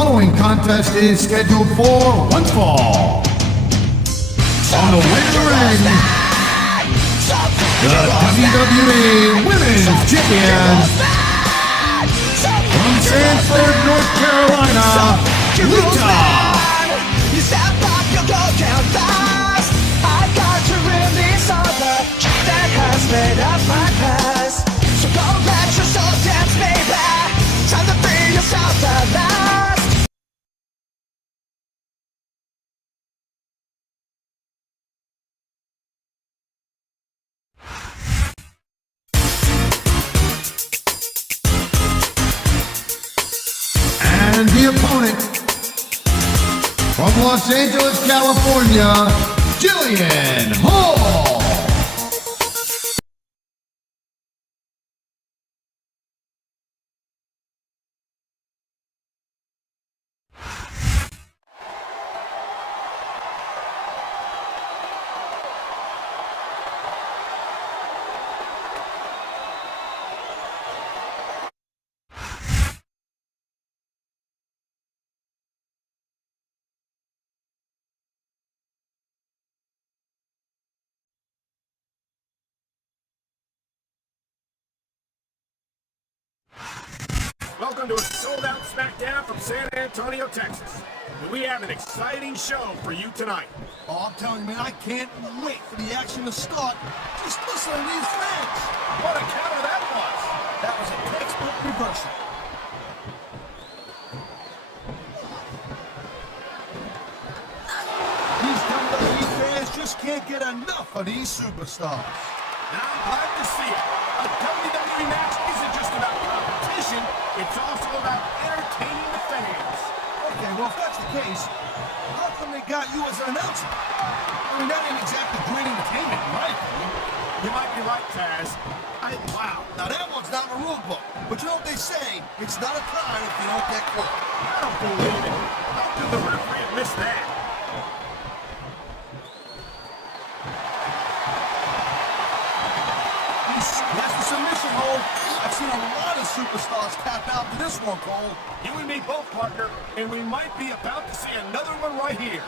following contest is scheduled for one fall. On the winner ring, the WWE Women's Champion from Sanford, North Carolina, Lita. You step up, you'll go down fast. I got to release all the shit that has made up my past. So go let your soul dance, baby. Time to free yourself at last. And the opponent from Los Angeles, California, Jillian Hall. Welcome to a sold-out SmackDown from San Antonio, Texas. And we have an exciting show for you tonight. Oh, I'm telling you, man, I can't wait for the action to start. Just listen to these fans. What a counter that was! That was a textbook reversal. These WWE fans just can't get enough of these superstars. Now I'm glad to see it. A WWE match isn't just about competition, it's also about entertaining the fans. Okay, well, if that's the case, how come they got you as an announcer? I mean, that ain't exactly great entertainment, in my opinion. You might be right, Taz. Wow, now that one's not in the rule book. But you know what they say, it's not a time if you don't get caught. I don't believe it. How could the referee have missed that? That's the submission hold. I've seen a lot of superstars tap out to this one, Cole. You and me both, partner, and we might be about to see another one right here.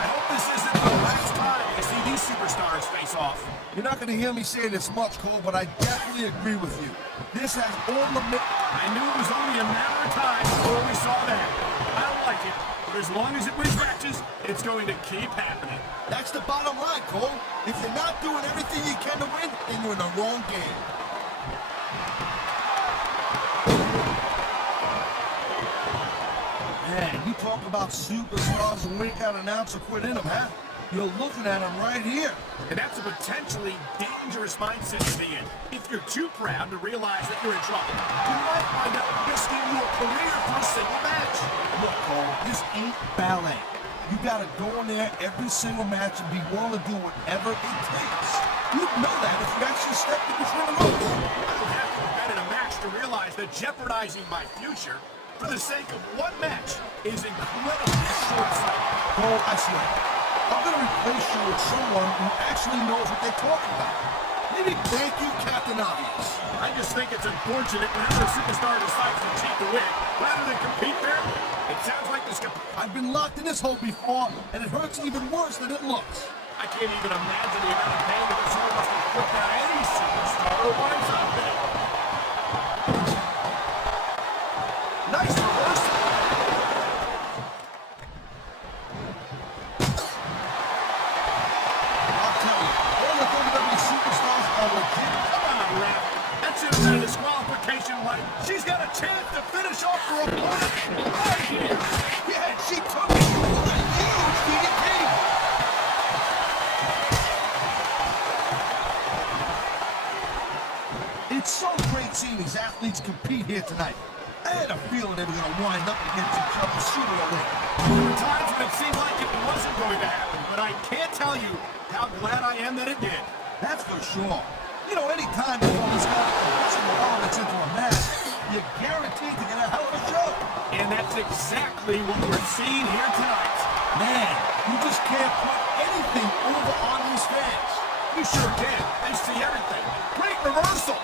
I hope this isn't the last time you see these superstars face off. You're not going to hear me say this much, Cole, but I definitely agree with you. This has all the... I knew it was only a matter of time before we saw that. I don't like it, but as long as it wins matches, it's going to keep happening. That's the bottom line, Cole. If you're not doing everything you can to win, then you're in the wrong game. Man, you talk about superstars and we ain't got an ounce of quit in them, huh? You're looking at them right here. And that's a potentially dangerous mindset to be in. If you're too proud to realize that you're in trouble, you might wind up risking your career for a single match. Look, Cole, this ain't ballet. You gotta go in there every single match and be willing to do whatever it takes. You'd know that if you actually stepped in between the ropes. I don't have to have been in a match to realize that jeopardizing my future for the sake of one match is incredibly short-sighted. Cole, I swear, I'm gonna replace you with someone who actually knows what they're talking about. Maybe thank you, Captain Obvious. I just think it's unfortunate whenever a superstar decides to cheat to win rather than compete fairly. It sounds like this could... I've been locked in this hole before, and it hurts even worse than it looks. I can't even imagine the amount of pain that this whole must have put down any superstar who winds up in it. Nice reversal. I'll tell you, all the WWE superstars are legit. Come on, ref. That's it for a disqualification like she's got a chance to finish off her opponent right here. Yeah, she took it with a huge DDT. It's so great seeing these athletes compete here tonight. I had a feeling they were going to wind up against each other sooner or later. There were times when it seemed like it wasn't going to happen, but I can't tell you how glad I am that it did. That's for sure. You know, any time you want this guy professional elements into a match, you're guaranteed to get a hell of a show. And that's exactly what we're seeing here tonight. Man, you just can't put anything over on these fans. You sure can. They see everything. Great reversal.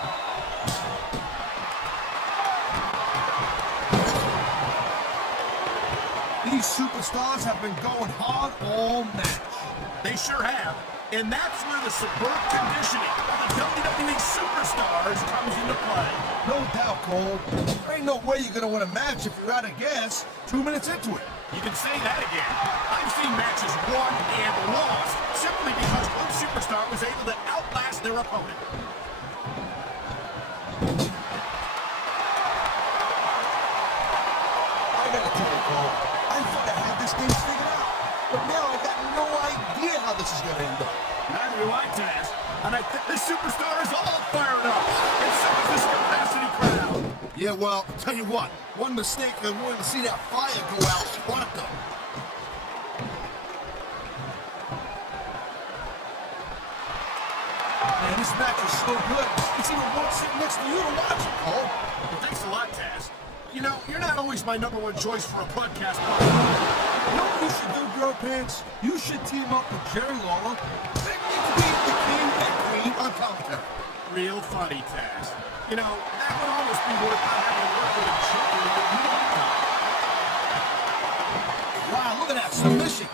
These superstars have been going hard all match. They sure have. And that's where the superb conditioning of the WWE superstars comes into play. No doubt, Cole. There ain't no way you're gonna win a match if you're out of gas 2 minutes into it. You can say that again. I've seen matches won and lost simply because one superstar was able to outlast their opponent. I gotta tell you, Cole, I thought I had this thing figured out. But now I got no idea how this is gonna end up. Neither do I, Taz. And I think this superstar is all fired up. And so is this capacity crowd. Yeah, well, I'll tell you what. One mistake and wanting to see that fire go out sparked them. Man, this match is so good. It's even worth sitting next to you to watch it, Cole. Well, thanks a lot, Taz. You know, you're not always my #1 choice for a podcast partner. You know what you should do, Girl Pants? You should team up with Jerry Lawler. They need to beat the king and queen on commentary. Real funny, Taz. You know, that would almost be worth not having to work with a chicken that you don't know. Wow, look at that submission.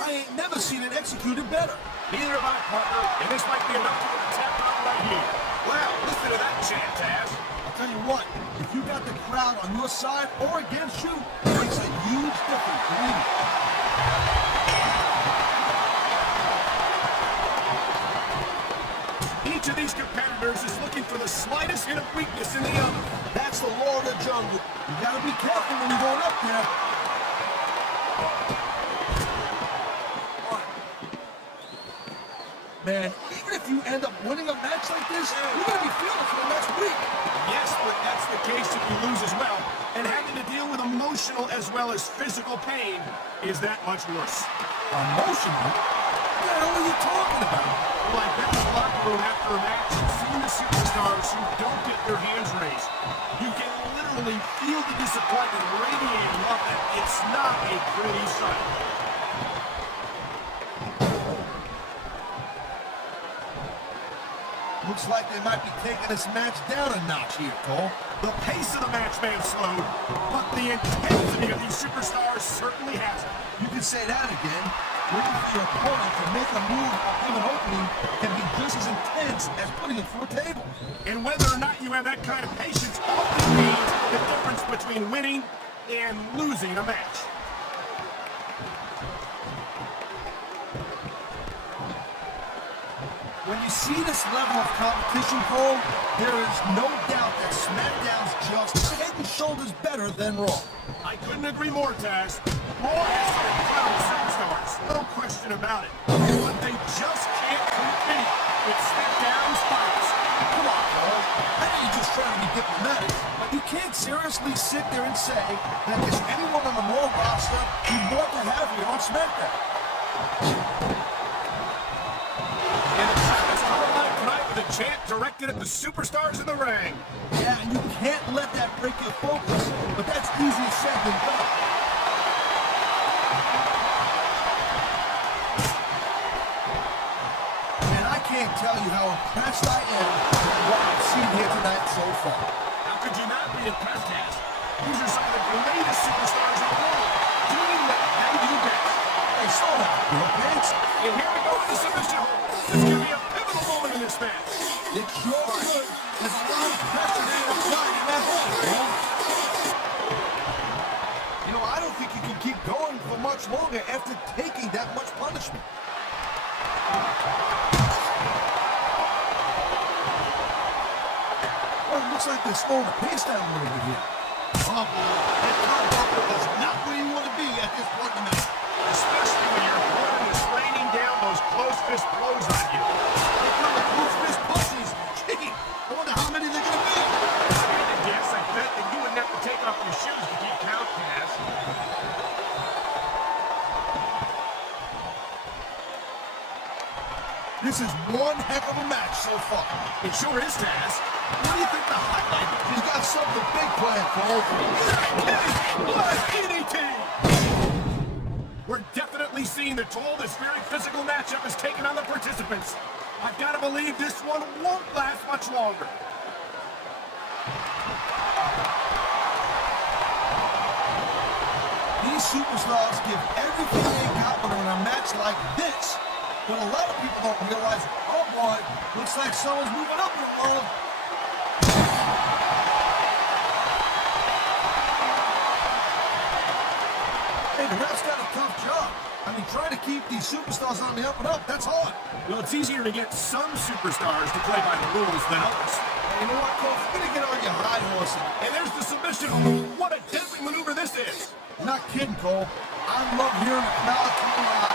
I ain't never seen it executed better. Neither have I, partner, and this might be enough to tap out right here. Well, listen to that chant, Taz. I'll tell you what, if you got the crowd on your side or against you, it makes a huge difference, believe me. Each of these competitors is looking for the slightest hint of weakness in the other. That's the law of the jungle. You gotta be careful when you're going up there. Man, even if you end up winning a match like this, you're gonna be feeling for the next week. Yes, but that's the case if you lose as well. And having to deal with emotional as well as physical pain is that much worse. Emotional? What the hell are you talking about? Like that locker room after a match, seeing the superstars who don't get their hands raised. You can literally feel the disappointment radiating off them. It's not a pretty sight. Looks like they might be taking this match down a notch here, Cole. The pace of the match may have slowed, but the intensity of these superstars certainly hasn't. You can say that again. Waiting for your opponent to make a move or give an opening can be just as intense as putting it through a table. And whether or not you have that kind of patience often means the difference between winning and losing a match. When you see this level of competition, Cole, there is no doubt that SmackDown's just head and shoulders better than Raw. I couldn't agree more, Taz. Raw has some incredible superstars, no question about it. But they just can't compete with SmackDown's fights. Come on, Cole. I know you're just trying to be diplomatic, but you can't seriously sit there and say that there's anyone on the Raw roster you'd want to have here on SmackDown. And the time is coming out tonight with a chant directed at the superstars in the ring. Yeah, and you can't let that break your focus, but that's easier said than done. And I can't tell you how impressed I am with what I've seen here tonight so far. How could you not be impressed, Taz? These are some of the greatest superstars in the world, doing what they do best. Hey, slow down, Girl Pants. And here we go with the submission hold. This could be a pivotal moment in this match. It sure could. There's a lot of pressure there applied in that hold, Cole. You know, I don't think you can keep going for much longer after taking that much punishment. Well, it looks like they're slowing the pace down a little bit here. Oh, that turnbuckle is not where you want to be at this point in the match. Especially when your opponent is raining down those close fist blows on you. They come to close fist punches. Gee, I wonder how many they're going to be. If I had to guess, I bet that you wouldn't have to take off your shoes to keep count, Taz. This is one heck of a match so far. It sure is, Taz. What do you think the highlight is? He's got something big planned for all three. DDT! We're definitely seeing the toll this very physical matchup has taken on the participants. I've got to believe this one won't last much longer. These superstars give everything they got when they're in a match like this. But a lot of people don't realize, oh boy, looks like someone's moving up in the world. Hey, the ref's got a tough job. I mean, trying to keep these superstars on the up and up, that's hard. Well, it's easier to get some superstars to play by the rules than others. Hey, you know what, Cole? You're gonna get on your high horse. And there's the submission. What a deadly maneuver this is. Not kidding, Cole. I love hearing the crowd coming out.